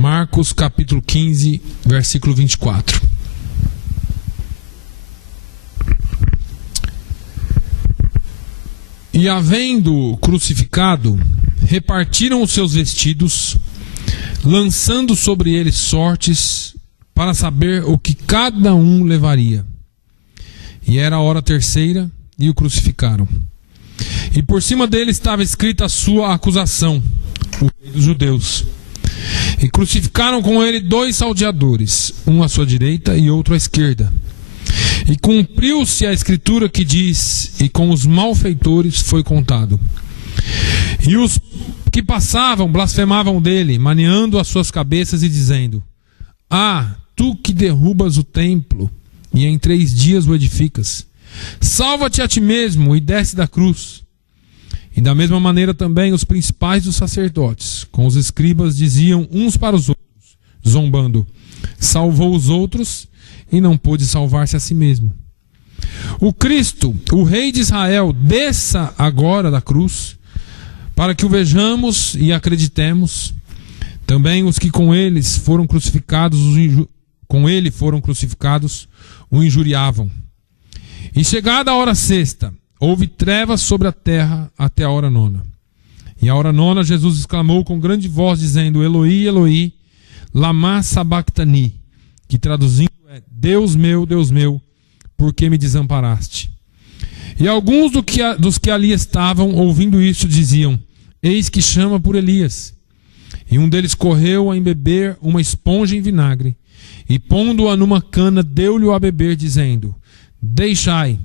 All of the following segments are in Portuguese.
Marcos capítulo 15, versículo 24. E havendo crucificado, repartiram os seus vestidos, lançando sobre eles sortes, para saber o que cada um levaria. E era a hora terceira, e o crucificaram. E por cima dele estava escrita a sua acusação, o rei dos judeus. E crucificaram com ele 2 salteadores, um à sua direita e outro à esquerda. E cumpriu-se a escritura que diz: e com os malfeitores foi contado. E os que passavam blasfemavam dele, maneando as suas cabeças e dizendo: ah, tu que derrubas o templo e em 3 dias o edificas, salva-te a ti mesmo e desce da cruz. E da mesma maneira também os principais dos sacerdotes, com os escribas, diziam uns para os outros, zombando: salvou os outros e não pôde salvar-se a si mesmo. O Cristo, o Rei de Israel, desça agora da cruz, para que o vejamos e acreditemos. Também os que com ele foram crucificados o injuriavam. E chegada a hora sexta, houve trevas sobre a terra até a hora 9. E à hora 9 Jesus exclamou com grande voz, dizendo: Eloi, Eloi, lama sabachthani, que traduzindo é: Deus meu, por que me desamparaste? E alguns dos que ali estavam, ouvindo isso, diziam: eis que chama por Elias. E um deles correu a embeber uma esponja em vinagre, e pondo-a numa cana, deu-lhe a beber, dizendo: deixai,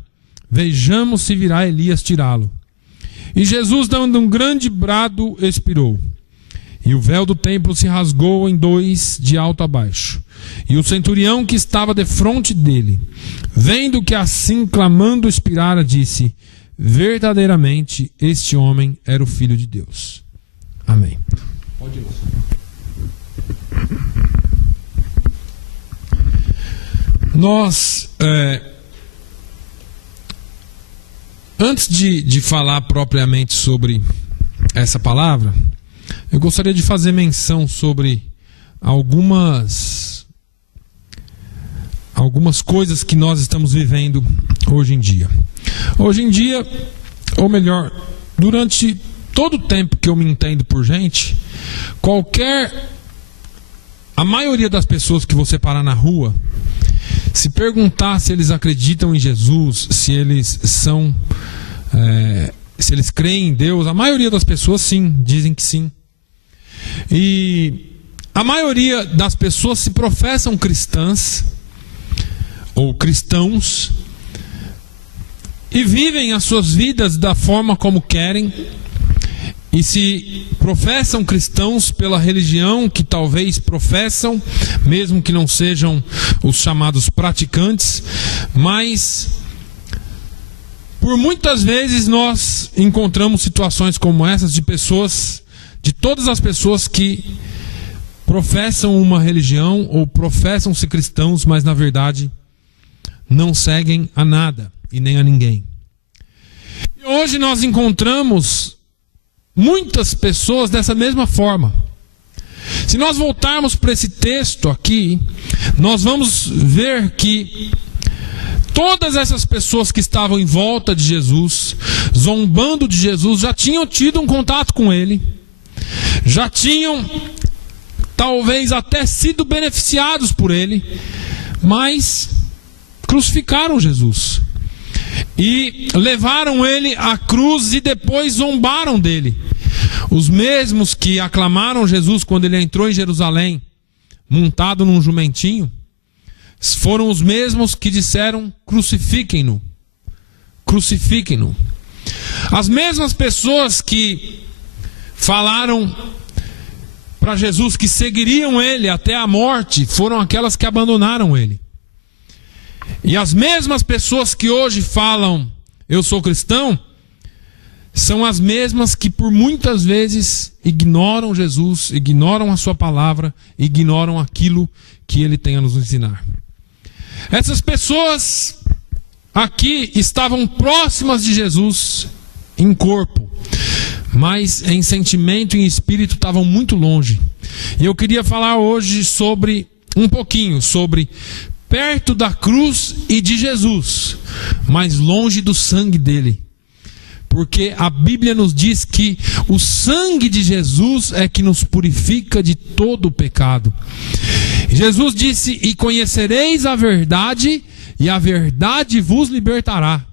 vejamos se virá Elias tirá-lo. E Jesus, dando um grande brado, expirou. E o véu do templo se rasgou em 2 de alto a baixo. E o centurião que estava defronte dele, vendo que assim clamando expirara, disse: verdadeiramente este homem era o Filho de Deus. Amém. Pode ir. Nós, antes de falar propriamente sobre essa palavra, eu gostaria de fazer menção sobre algumas coisas que nós estamos vivendo hoje em dia. Hoje em dia, ou melhor, durante todo o tempo que eu me entendo por gente, a maioria das pessoas que você parar na rua, se perguntar se eles acreditam em Jesus, se eles creem em Deus, a maioria das pessoas sim, dizem que sim. E a maioria das pessoas se professam cristãs ou cristãos e vivem as suas vidas da forma como querem, e se professam cristãos pela religião que talvez professam, mesmo que não sejam os chamados praticantes, mas por muitas vezes nós encontramos situações como essas de todas as pessoas que professam uma religião ou professam-se cristãos, mas na verdade não seguem a nada e nem a ninguém. E hoje nós encontramos muitas pessoas dessa mesma forma. Se nós voltarmos para esse texto aqui, nós vamos ver que todas essas pessoas que estavam em volta de Jesus, zombando de Jesus, já tinham tido um contato com ele, já tinham talvez até sido beneficiados por ele, mas crucificaram Jesus e levaram ele à cruz e depois zombaram dele. Os mesmos que aclamaram Jesus quando ele entrou em Jerusalém, montado num jumentinho, foram os mesmos que disseram: crucifiquem-no, crucifiquem-no. As mesmas pessoas que falaram para Jesus que seguiriam ele até a morte foram aquelas que abandonaram ele. E as mesmas pessoas que hoje falam: eu sou cristão, são as mesmas que por muitas vezes ignoram Jesus, ignoram a sua palavra, ignoram aquilo que ele tem a nos ensinar. Essas pessoas aqui estavam próximas de Jesus em corpo, mas em sentimento e em espírito estavam muito longe. E eu queria falar hoje um pouquinho sobre perto da cruz e de Jesus, mas longe do sangue dele. Porque a Bíblia nos diz que o sangue de Jesus é que nos purifica de todo o pecado. Jesus disse: e conhecereis a verdade, e a verdade vos libertará.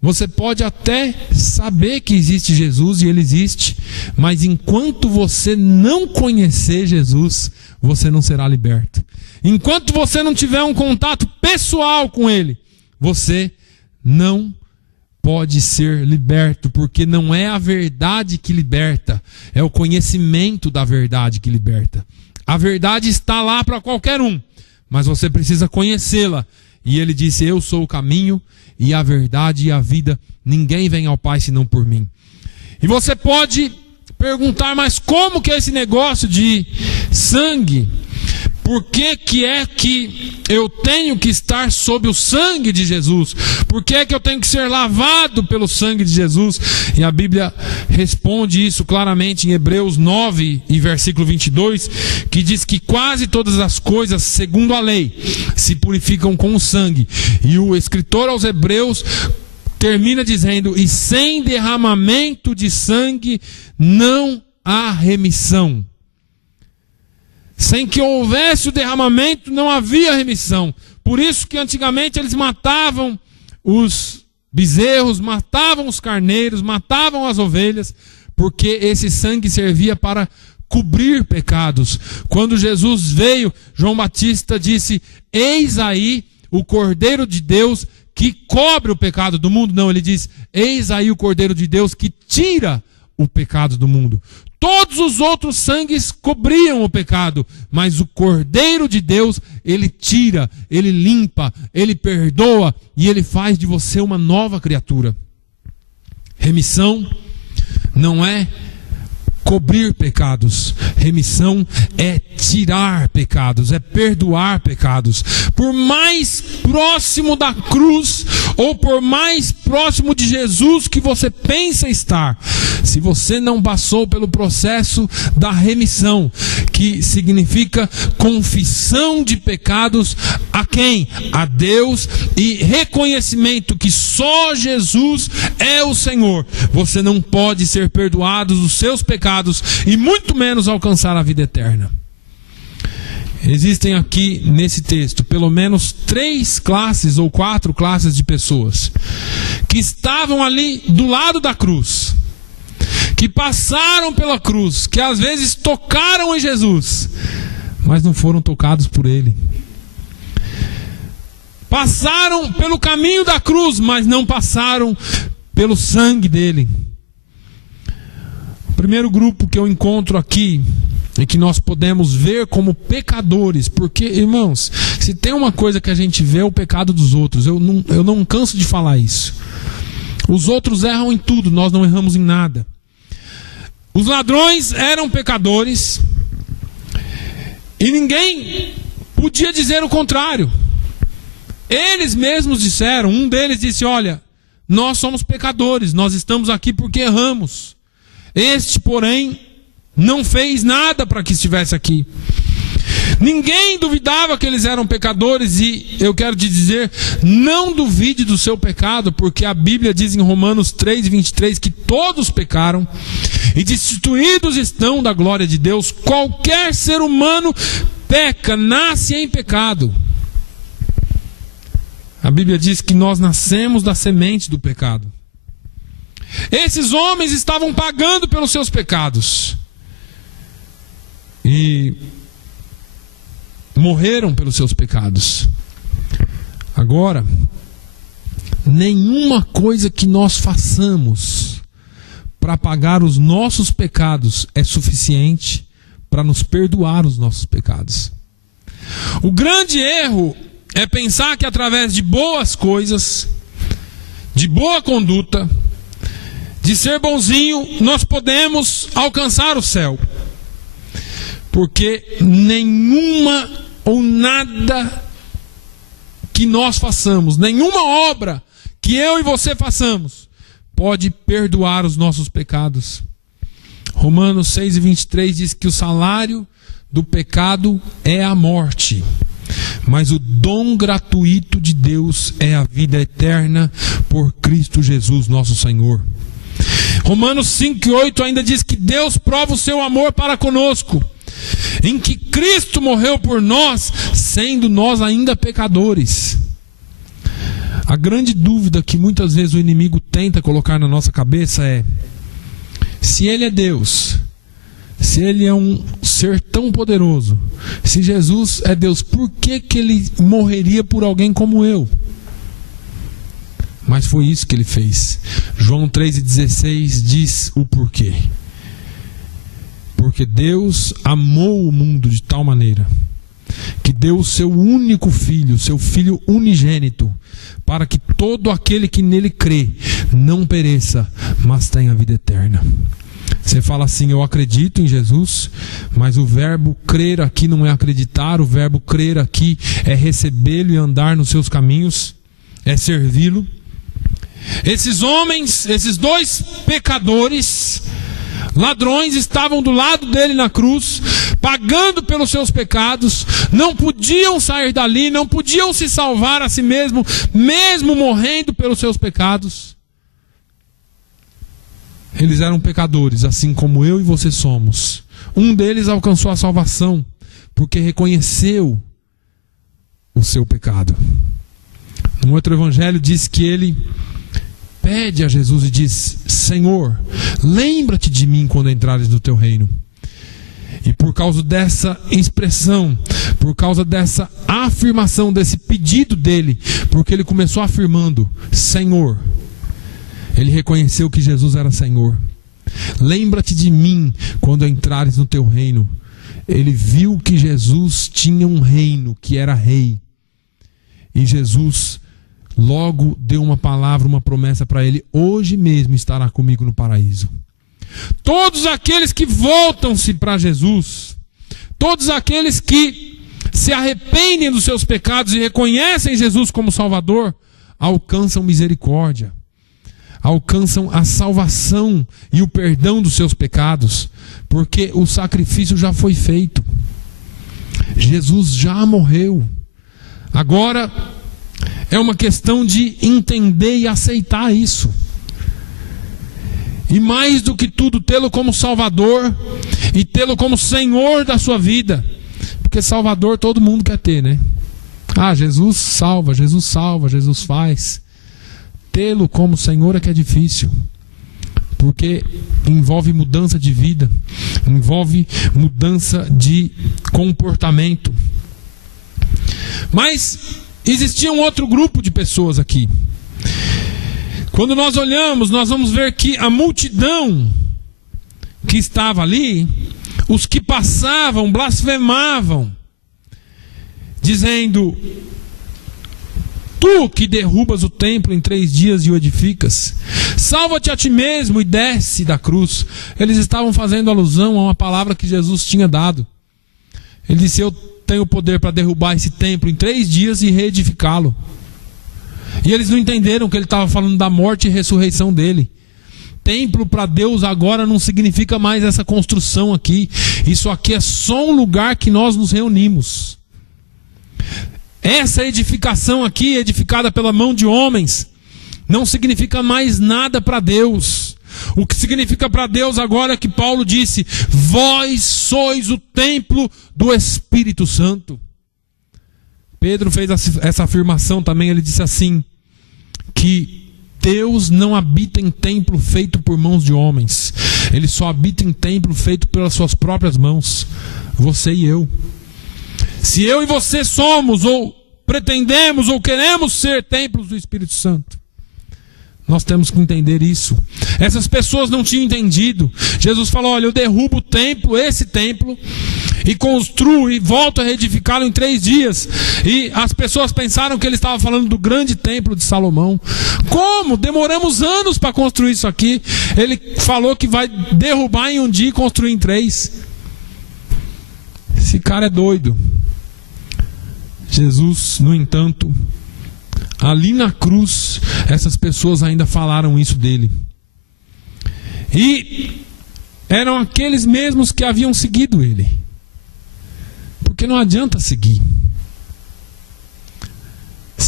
Você pode até saber que existe Jesus, e Ele existe, mas enquanto você não conhecer Jesus, você não será liberto. Enquanto você não tiver um contato pessoal com Ele, você não pode ser liberto, porque não é a verdade que liberta, é o conhecimento da verdade que liberta. A verdade está lá para qualquer um, mas você precisa conhecê-la. E Ele disse: eu sou o caminho e a verdade e a vida, ninguém vem ao Pai senão por mim. E você pode perguntar: mas como que é esse negócio de sangue? Por que é que eu tenho que estar sob o sangue de Jesus? Por que é que eu tenho que ser lavado pelo sangue de Jesus? E a Bíblia responde isso claramente em Hebreus 9 e versículo 22, que diz que quase todas as coisas, segundo a lei, se purificam com o sangue. E o escritor aos Hebreus termina dizendo: e sem derramamento de sangue não há remissão. Sem que houvesse o derramamento, não havia remissão. Por isso que antigamente eles matavam os bezerros, matavam os carneiros, matavam as ovelhas, porque esse sangue servia para cobrir pecados. Quando Jesus veio, João Batista disse: eis aí o Cordeiro de Deus que cobre o pecado do mundo. Não, ele diz: eis aí o Cordeiro de Deus que tira o pecado do mundo. Todos os outros sangues cobriam o pecado, mas o Cordeiro de Deus, ele tira, ele limpa, ele perdoa e ele faz de você uma nova criatura. Remissão não é cobrir pecados. Remissão é tirar pecados, é perdoar pecados. Por mais próximo da cruz ou por mais próximo de Jesus que você pensa estar, se você não passou pelo processo da remissão, que significa confissão de pecados a quem? A Deus, e reconhecimento que só Jesus é o Senhor, você não pode ser perdoado dos seus pecados e muito menos alcançar a vida eterna. Existem aqui nesse texto pelo menos 3 classes ou 4 classes de pessoas que estavam ali do lado da cruz, que passaram pela cruz, que às vezes tocaram em Jesus, mas não foram tocados por Ele. Passaram pelo caminho da cruz, mas não passaram pelo sangue dele. O primeiro grupo que eu encontro aqui e que nós podemos ver como pecadores, porque, irmãos, se tem uma coisa que a gente vê é o pecado dos outros. Eu não canso de falar isso. Os outros erram em tudo, nós não erramos em nada. Os ladrões eram pecadores e ninguém podia dizer o contrário. Eles mesmos disseram, um deles disse: olha, nós somos pecadores, nós estamos aqui porque erramos. Este, porém, não fez nada para que estivesse aqui. Ninguém duvidava que eles eram pecadores, e eu quero te dizer, não duvide do seu pecado, porque a Bíblia diz em Romanos 3:23 que todos pecaram e destituídos estão da glória de Deus. Qualquer ser humano peca, nasce em pecado. A Bíblia diz que nós nascemos da semente do pecado. Esses homens estavam pagando pelos seus pecados e morreram pelos seus pecados. Agora, nenhuma coisa que nós façamos para pagar os nossos pecados é suficiente para nos perdoar os nossos pecados. O grande erro é pensar que através de boas coisas, de boa conduta, de ser bonzinho, nós podemos alcançar o céu. Porque nenhuma ou nada que nós façamos, nenhuma obra que eu e você façamos, pode perdoar os nossos pecados. Romanos 6:23 diz que o salário do pecado é a morte, mas o dom gratuito de Deus é a vida eterna por Cristo Jesus, nosso Senhor. Romanos 5:8 ainda diz que Deus prova o seu amor para conosco, em que Cristo morreu por nós, sendo nós ainda pecadores. A grande dúvida que muitas vezes o inimigo tenta colocar na nossa cabeça é: se Ele é Deus, se Ele é um ser tão poderoso, se Jesus é Deus, por que Ele morreria por alguém como eu? Mas foi isso que Ele fez. João 3,16 diz o porquê. Porque Deus amou o mundo de tal maneira que deu o seu único filho, seu filho unigênito, para que todo aquele que nele crê não pereça, mas tenha vida eterna. Você fala assim: eu acredito em Jesus, mas o verbo crer aqui não é acreditar, o verbo crer aqui é recebê-lo e andar nos seus caminhos, é servi-lo. Esses homens, esses dois pecadores, ladrões, estavam do lado dele na cruz, pagando pelos seus pecados, não podiam sair dali, não podiam se salvar a si mesmo, mesmo morrendo pelos seus pecados. Eles eram pecadores, assim como eu e você somos. Um deles alcançou a salvação, porque reconheceu o seu pecado. No outro evangelho diz que ele pede a Jesus e diz: Senhor, lembra-te de mim quando entrares no teu reino. E por causa dessa expressão, por causa dessa afirmação, desse pedido dele, porque ele começou afirmando Senhor, ele reconheceu que Jesus era Senhor. Lembra-te de mim quando entrares no teu reino. Ele viu que Jesus tinha um reino, que era rei. E Jesus logo deu uma palavra, uma promessa para ele: hoje mesmo estará comigo no paraíso. Todos aqueles que voltam-se para Jesus, todos aqueles que se arrependem dos seus pecados e reconhecem Jesus como Salvador, alcançam misericórdia, alcançam a salvação e o perdão dos seus pecados, porque o sacrifício já foi feito. Jesus já morreu. Agora é uma questão de entender e aceitar isso. E mais do que tudo, tê-lo como Salvador e tê-lo como Senhor da sua vida. Porque Salvador todo mundo quer ter, né? Ah, Jesus salva, Jesus faz. Tê-lo como Senhor é que é difícil. Porque envolve mudança de vida, envolve mudança de comportamento. Mas existia um outro grupo de pessoas aqui. Quando nós olhamos, nós vamos ver que a multidão que estava ali, os que passavam, blasfemavam, dizendo: tu que derrubas o templo em 3 dias e o edificas, salva-te a ti mesmo e desce da cruz. Eles estavam fazendo alusão a uma palavra que Jesus tinha dado. Ele disse: eu tenho o poder para derrubar esse templo em 3 dias e reedificá-lo. E eles não entenderam que ele estava falando da morte e ressurreição dele. Templo para Deus agora não significa mais essa construção aqui. Isso aqui é só um lugar que nós nos reunimos. Essa edificação aqui, edificada pela mão de homens, não significa mais nada para Deus. O que significa para Deus agora é que Paulo disse: vós sois o templo do Espírito Santo. Pedro fez essa afirmação também. Ele disse assim, que Deus não habita em templo feito por mãos de homens. Ele só habita em templo feito pelas suas próprias mãos. Você e eu. Se eu e você somos, ou pretendemos, ou queremos ser templos do Espírito Santo, nós temos que entender isso. Essas pessoas não tinham entendido. Jesus falou: olha, eu derrubo o templo, esse templo, e construo e volto a reedificá-lo em 3 dias. E as pessoas pensaram que ele estava falando do grande templo de Salomão. Como? Demoramos anos para construir isso aqui. Ele falou que vai derrubar em 1 dia e construir em 3. Esse cara é doido. Jesus, no entanto, ali na cruz, essas pessoas ainda falaram isso dele. E eram aqueles mesmos que haviam seguido ele. Porque não adianta seguir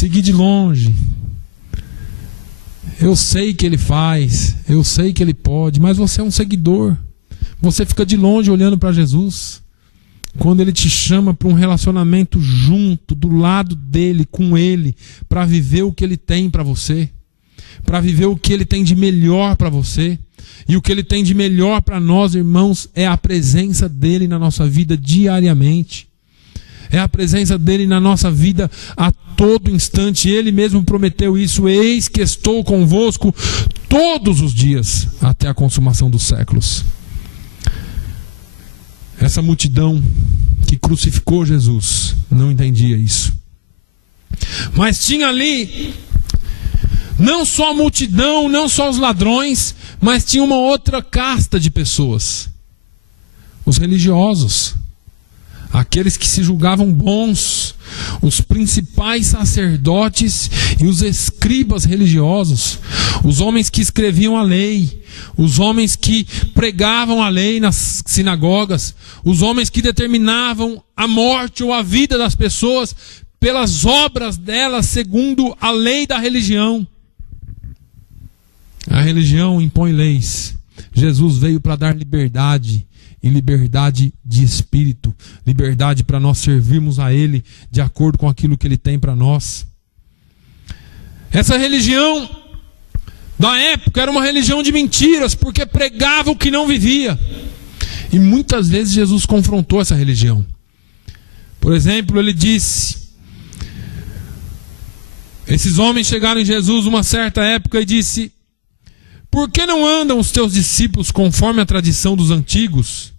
de longe. Eu sei que ele faz, eu sei que ele pode, mas você é um seguidor. Você fica de longe olhando para Jesus. Quando ele te chama para um relacionamento junto, do lado dele, com ele, para viver o que ele tem para você, para viver o que ele tem de melhor para você. E o que ele tem de melhor para nós, irmãos, é a presença dele na nossa vida diariamente. É a presença dele na nossa vida a todo instante. Ele mesmo prometeu isso: eis que estou convosco todos os dias, até a consumação dos séculos. Essa multidão que crucificou Jesus não entendia isso. Mas tinha ali não só a multidão, não só os ladrões, mas tinha uma outra casta de pessoas: os religiosos, aqueles que se julgavam bons, os principais sacerdotes e os escribas religiosos, os homens que escreviam a lei, os homens que pregavam a lei nas sinagogas, os homens que determinavam a morte ou a vida das pessoas pelas obras delas segundo a lei da religião. A religião impõe leis. Jesus veio para dar liberdade, e liberdade de espírito, liberdade para nós servirmos a Ele de acordo com aquilo que Ele tem para nós. Essa religião da época era uma religião de mentiras, porque pregava o que não vivia. E muitas vezes Jesus confrontou essa religião. Por exemplo, ele disse: esses homens chegaram em Jesus uma certa época e disse: por que não andam os teus discípulos conforme a tradição dos antigos,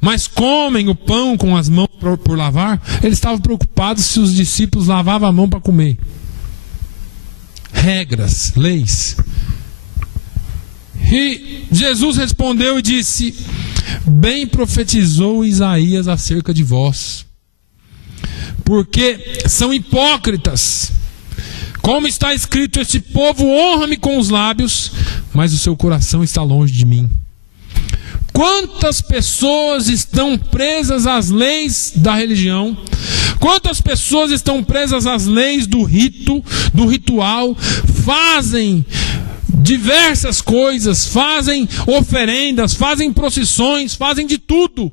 mas comem o pão com as mãos por lavar? Eles estavam preocupados se os discípulos lavavam a mão para comer. Regras, leis. E Jesus respondeu e disse: bem profetizou Isaías acerca de vós, porque são hipócritas. Como está escrito: este povo honra-me com os lábios, mas o seu coração está longe de mim. Quantas pessoas estão presas às leis da religião? Quantas pessoas estão presas às leis do rito, do ritual? Fazem diversas coisas, fazem oferendas, fazem procissões, fazem de tudo,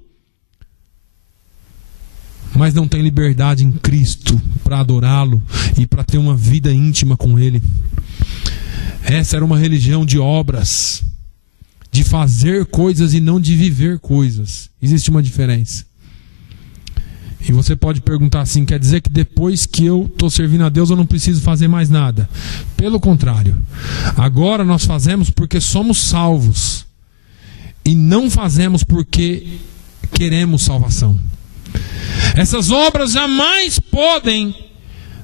mas não tem liberdade em Cristo para adorá-lo e para ter uma vida íntima com Ele. Essa era uma religião de obras, de fazer coisas e não de viver coisas. Existe uma diferença. E você pode perguntar assim: quer dizer que depois que eu estou servindo a Deus eu não preciso fazer mais nada? Pelo contrário, agora nós fazemos porque somos salvos e não fazemos porque queremos salvação. Essas obras jamais podem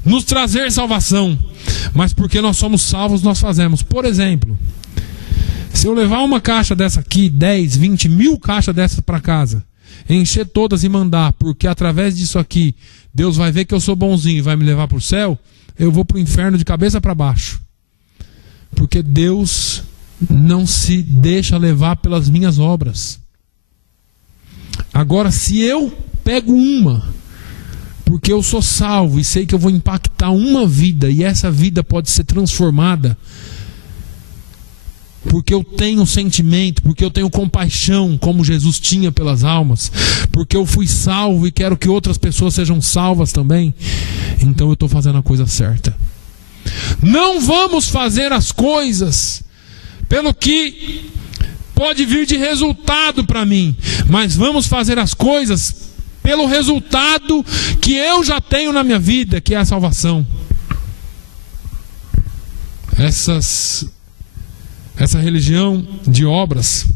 nos trazer salvação, mas porque nós somos salvos nós fazemos. Por exemplo, se eu levar uma caixa dessa aqui, 10, 20, 1000 caixas dessas para casa, encher todas e mandar, porque através disso aqui Deus vai ver que eu sou bonzinho e vai me levar para o céu, eu vou para o inferno de cabeça para baixo. Porque Deus não se deixa levar pelas minhas obras. Agora, se eu pego uma, porque eu sou salvo e sei que eu vou impactar uma vida, e essa vida pode ser transformada, porque eu tenho um sentimento, porque eu tenho compaixão, como Jesus tinha pelas almas, porque eu fui salvo e quero que outras pessoas sejam salvas também, então eu estou fazendo a coisa certa. Não vamos fazer as coisas pelo que pode vir de resultado para mim, mas vamos fazer as coisas pelo resultado que eu já tenho na minha vida, que é a salvação. Essa religião de obras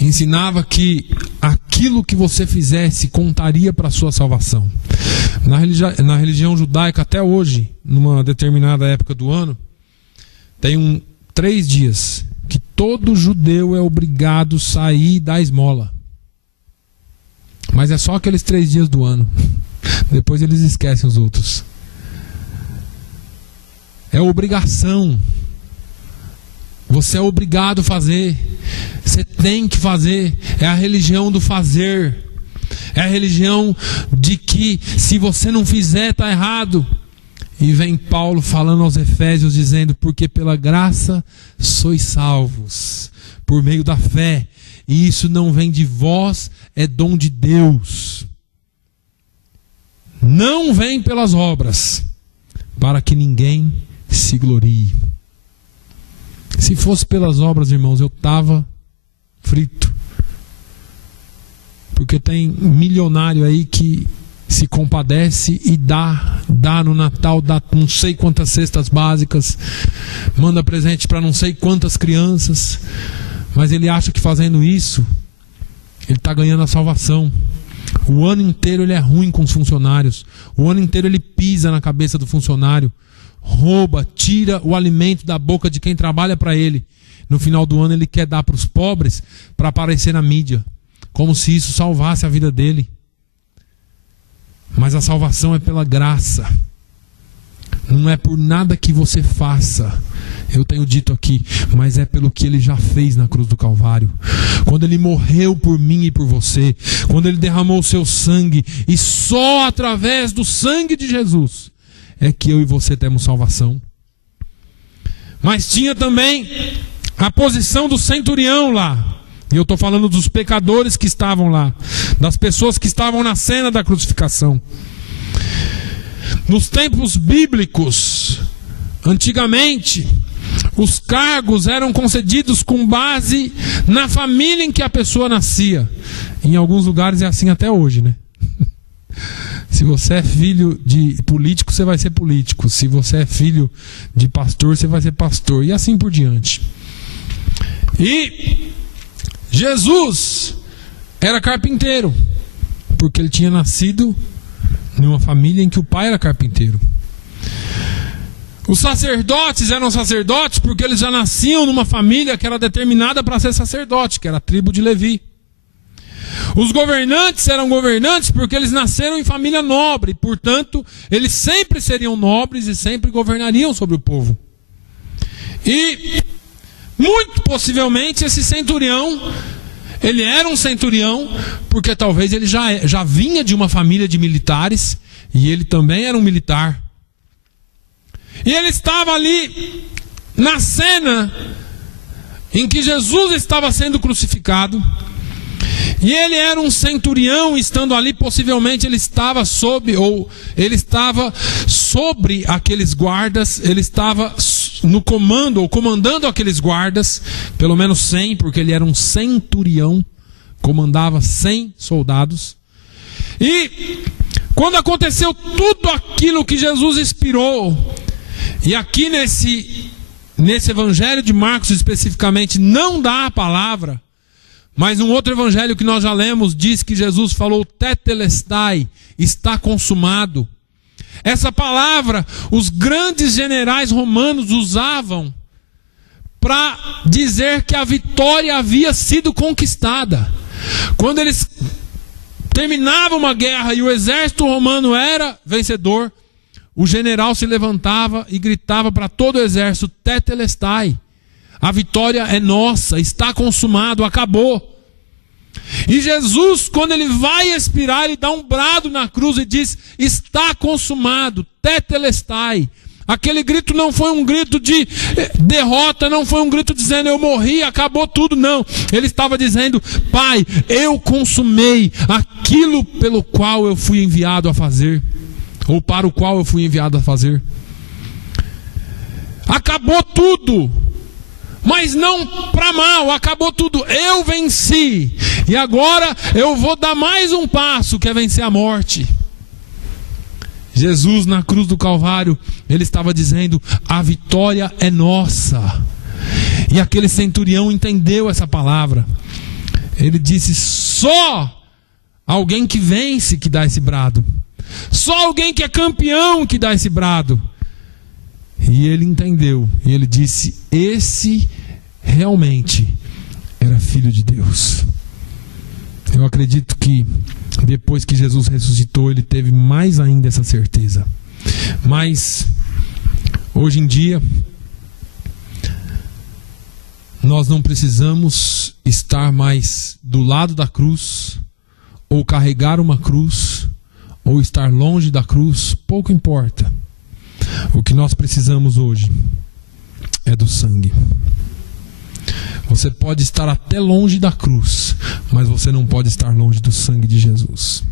ensinava que aquilo que você fizesse contaria para a sua salvação. Na religião judaica, até hoje, numa determinada época do ano, tem 3 dias que todo judeu é obrigado a sair e dar esmola. Mas é só aqueles 3 dias do ano. Depois eles esquecem os outros. é obrigação. Você é obrigado a fazer. Você tem que fazer. É a religião do fazer. É a religião de que se você não fizer, está errado. E vem Paulo falando aos Efésios, dizendo: porque pela graça sois salvos, por meio da fé. E isso não vem de vós, é dom de Deus. Não vem pelas obras, para que ninguém se glorie. Se fosse pelas obras, irmãos, eu estava frito. Porque tem milionário aí que se compadece e dá no Natal, dá não sei quantas cestas básicas, manda presente para não sei quantas crianças, mas ele acha que fazendo isso, ele está ganhando a salvação. O ano inteiro ele é ruim com os funcionários, o ano inteiro ele pisa na cabeça do funcionário, rouba, tira o alimento da boca de quem trabalha para ele. No final do ano ele quer dar para os pobres para aparecer na mídia, como se isso salvasse a vida dele. Mas a salvação é pela graça, não é por nada que você faça. Eu tenho dito aqui, mas é pelo que ele já fez na cruz do Calvário. Quando ele morreu por mim e por você, quando ele derramou o seu sangue, e só através do sangue de Jesus é que eu e você temos salvação. Mas tinha também a posição do centurião lá. E eu estou falando dos pecadores que estavam lá, das pessoas que estavam na cena da crucificação. Nos tempos bíblicos, antigamente, os cargos eram concedidos com base na família em que a pessoa nascia. Em alguns lugares é assim até hoje, né? Se você é filho de político, você vai ser político. Se você é filho de pastor, você vai ser pastor. E assim por diante. E Jesus era carpinteiro, porque ele tinha nascido numa família em que o pai era carpinteiro. Os sacerdotes eram sacerdotes porque eles já nasciam numa família que era determinada para ser sacerdote, que era a tribo de Levi. Os governantes eram governantes porque eles nasceram em família nobre, portanto, eles sempre seriam nobres e sempre governariam sobre o povo. E muito possivelmente esse centurião, ele era um centurião porque talvez ele já vinha de uma família de militares e ele também era um militar. E ele estava ali na cena em que Jesus estava sendo crucificado. E ele era um centurião, estando ali, possivelmente ele estava sobre aqueles guardas, ele estava no comando, ou comandando aqueles guardas, pelo menos 100, porque ele era um centurião, comandava 100 soldados. E quando aconteceu tudo aquilo que Jesus inspirou, e aqui nesse evangelho de Marcos especificamente não dá a palavra, mas um outro evangelho que nós já lemos diz que Jesus falou tetelestai, está consumado. Essa palavra os grandes generais romanos usavam para dizer que a vitória havia sido conquistada. Quando eles terminavam uma guerra e o exército romano era vencedor, o general se levantava e gritava para todo o exército: tetelestai, a vitória é nossa, está consumado, acabou. E Jesus, quando ele vai expirar, ele dá um brado na cruz e diz: está consumado, tetelestai. Aquele grito não foi um grito de derrota, não foi um grito dizendo eu morri, acabou tudo, não. Ele estava dizendo: Pai, eu consumei aquilo pelo qual eu fui enviado a fazer, ou para o qual eu fui enviado a fazer. Acabou tudo, mas não para mal, acabou tudo, eu venci. E agora eu vou dar mais um passo, que é vencer a morte. Jesus na cruz do Calvário, ele estava dizendo: a vitória é nossa. E aquele centurião entendeu essa palavra. Ele disse: só alguém que vence que dá esse brado, só alguém que é campeão que dá esse brado. E ele entendeu, e ele disse: esse realmente era filho de Deus. Eu acredito que depois que Jesus ressuscitou, ele teve mais ainda essa certeza. Mas Hoje em dia, nós não precisamos estar mais do lado da cruz, ou carregar uma cruz, ou estar longe da cruz, pouco importa. O que nós precisamos hoje é do sangue. Você pode estar até longe da cruz, mas você não pode estar longe do sangue de Jesus.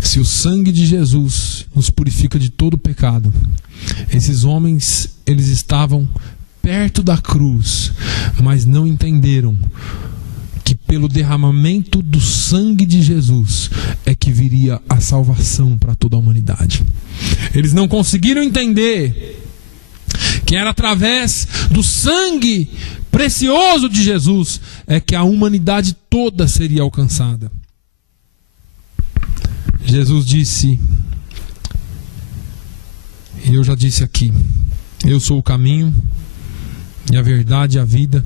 Se o sangue de Jesus nos purifica de todo pecado, esses homens, eles estavam perto da cruz, mas não entenderam que pelo derramamento do sangue de Jesus é que viria a salvação para toda a humanidade. Eles não conseguiram entender que era através do sangue precioso de Jesus é que a humanidade toda seria alcançada. Jesus disse, e eu já disse aqui, eu sou o caminho e a verdade e a vida,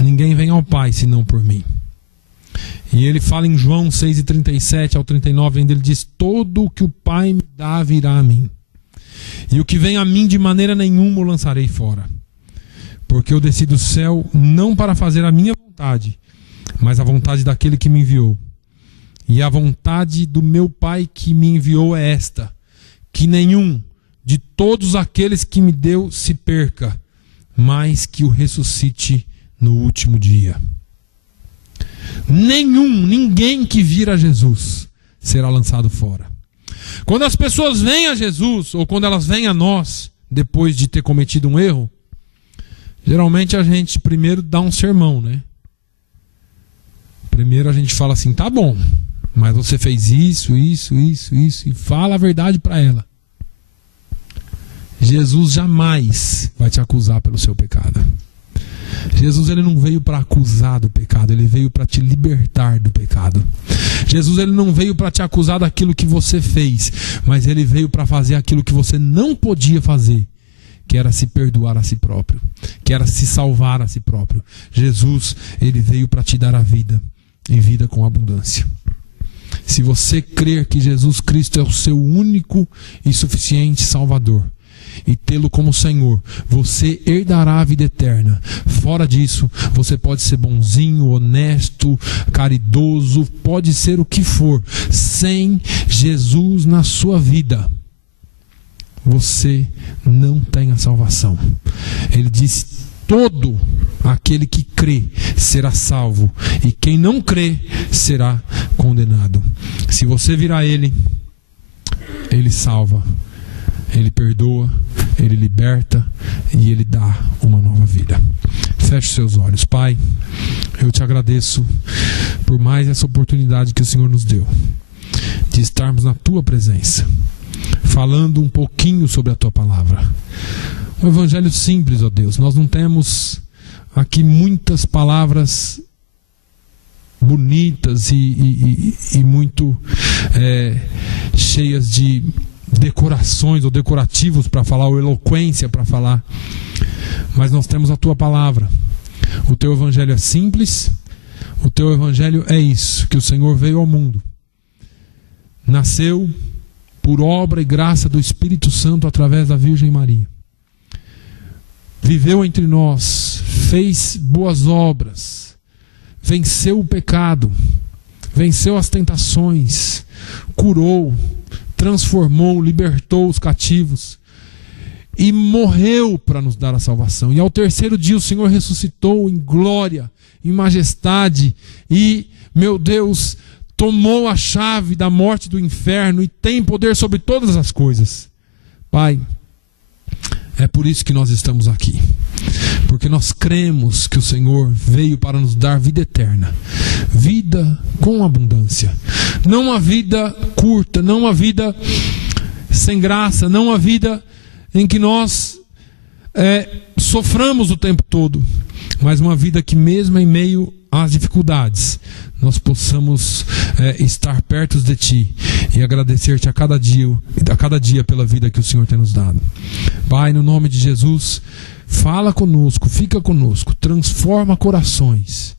ninguém vem ao Pai senão por mim. E ele fala em João 6:37 ao 39, ainda ele diz, todo o que o Pai me dá virá a mim, e o que vem a mim de maneira nenhuma o lançarei fora, porque eu desci do céu não para fazer a minha vontade, mas a vontade daquele que me enviou. E a vontade do meu Pai que me enviou é esta, que nenhum de todos aqueles que me deu se perca, mas que o ressuscite no último dia. Ninguém que vir a Jesus será lançado fora. Quando as pessoas vêm a Jesus, ou quando elas vêm a nós, depois de ter cometido um erro, geralmente a gente primeiro dá um sermão, né? Primeiro a gente fala assim, tá bom, mas você fez isso, e fala a verdade para ela. Jesus jamais vai te acusar pelo seu pecado. Jesus, ele não veio para acusar do pecado, ele veio para te libertar do pecado. Jesus, ele não veio para te acusar daquilo que você fez, mas ele veio para fazer aquilo que você não podia fazer, que era se perdoar a si próprio, que era se salvar a si próprio. Jesus, ele veio para te dar a vida, e vida com abundância. Se você crer que Jesus Cristo é o seu único e suficiente Salvador, e tê-lo como Senhor, você herdará a vida eterna. Fora disso, você pode ser bonzinho, honesto, caridoso, pode ser o que for. Sem Jesus na sua vida, você não tem a salvação. Ele diz, todo aquele que crê será salvo, e quem não crê será condenado. Se você vir a Ele, Ele salva, Ele perdoa, Ele liberta e Ele dá uma nova vida. Feche seus olhos. Pai, eu te agradeço por mais essa oportunidade que o Senhor nos deu de estarmos na Tua presença, falando um pouquinho sobre a Tua palavra. Um evangelho simples, ó Deus. Nós não temos aqui muitas palavras bonitas e muito cheias de decorações ou decorativos para falar, ou eloquência para falar, mas nós temos a Tua palavra. O Teu evangelho é simples, o Teu evangelho é isso, que o Senhor veio ao mundo, nasceu por obra e graça do Espírito Santo através da Virgem Maria, viveu entre nós, fez boas obras, venceu o pecado, venceu as tentações, curou, transformou, libertou os cativos e morreu para nos dar a salvação. E ao terceiro dia o Senhor ressuscitou em glória, em majestade e, meu Deus, tomou a chave da morte do inferno e tem poder sobre todas as coisas. Pai, é por isso que nós estamos aqui, porque nós cremos que o Senhor veio para nos dar vida eterna, vida com abundância, não uma vida curta, não uma vida sem graça, não uma vida em que nós soframos o tempo todo, mas uma vida que mesmo em meio às dificuldades nós possamos estar perto de Ti e agradecer-Te a cada dia pela vida que o Senhor tem nos dado. Pai, no nome de Jesus, fala conosco, fica conosco, transforma corações,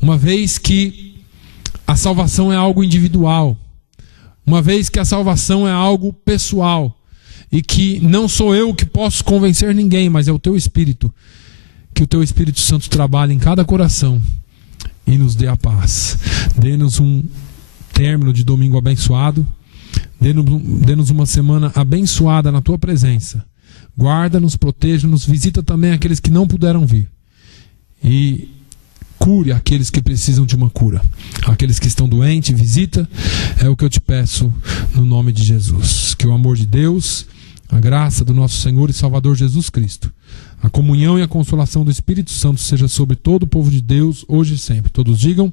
uma vez que a salvação é algo individual, uma vez que a salvação é algo pessoal, e que não sou eu que posso convencer ninguém, mas é o Teu Espírito. Que o Teu Espírito Santo trabalhe em cada coração e nos dê a paz. Dê-nos um término de domingo abençoado. Dê-nos uma semana abençoada na Tua presença. Guarda-nos, proteja-nos, visita também aqueles que não puderam vir. E cure aqueles que precisam de uma cura. Aqueles que estão doentes, visita. É o que eu te peço no nome de Jesus. Que o amor de Deus, a graça do nosso Senhor e Salvador Jesus Cristo, a comunhão e a consolação do Espírito Santo seja sobre todo o povo de Deus, hoje e sempre. Todos digam...